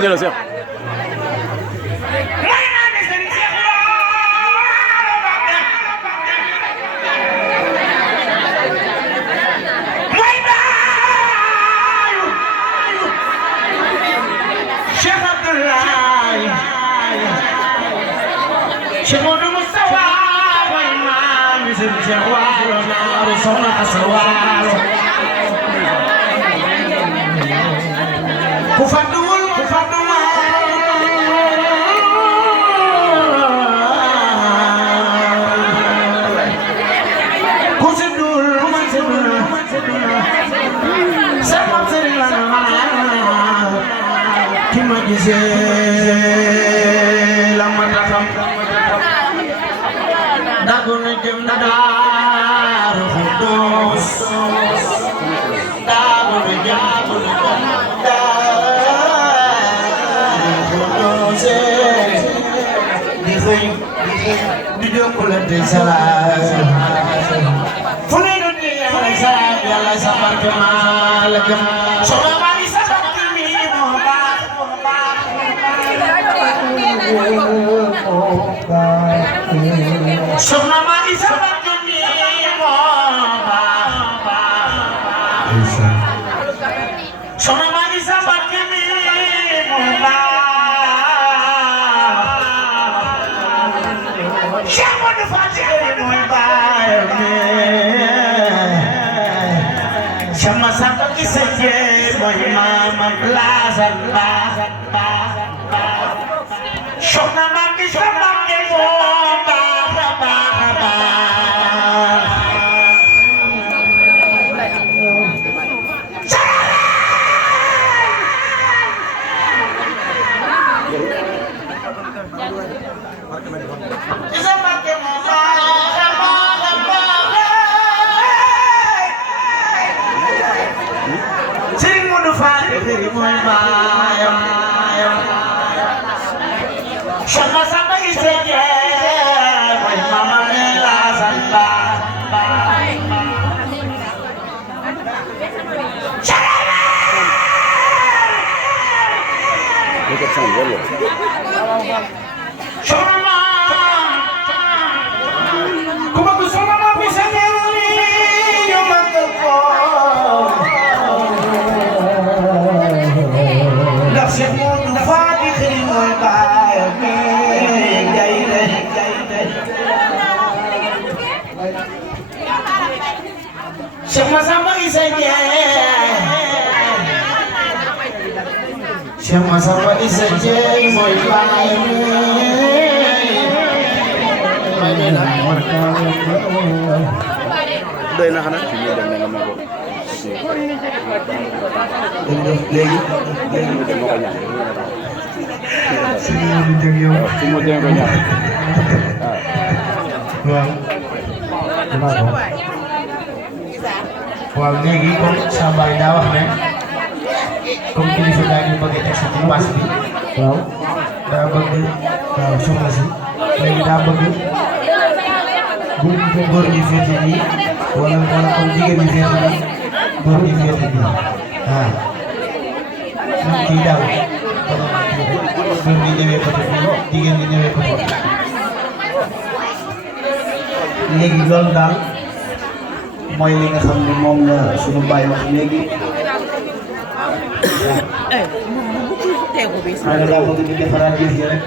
Cheikh شمون مستوى وإمام زين جوال نار صنع سوال كفدول كسدول سبب سرنا كما جزيل لما تخم داغون جم دار خدوس داغون جم دار خدوس di jokkalante salaam fu ne doon di yàlla salaam yàlla sabar ke malakam soxna maa ngi sabar ke mi moo baax soxna maa ngi sabar ke mi moo baax soxna maa ngi sabar ke mi moo baax Chamando fazer muy baile, chama samba que se lleva y mama plaza chama que bomba Sama sama isaje, my mama la samba. Look at some yellow. Shoma, kuma tu shoma ma bisa nyeri, yo mangko. Nafsimu nufadi khiri moy baay me gayle. Sama sama isaje. Sama sama isaje moy baay me. Doy na xanaa fi ñu dem na nga ma ko léegi mu dem ma ko ñaan si ñu dem yow fi mu dem ko ñaan waaw léegi comme Samba daa wax ne comme kilifa daa ñu bëgg a teg si ci waas bi waaw daa bëgg waaw soxna si léegi daa bëgg góor ñi féete nii wala comme jigéen ñi féete nii góor ñi féete nii waaw ñun kii daal góor ñi ñëwee côté fii jigéen ñi ñëwee côté léegi loolu daal mooy li nga xam ne moom la suñu baay wax léegi waaw. daa bëgg ñu defaraat yëf yi rek.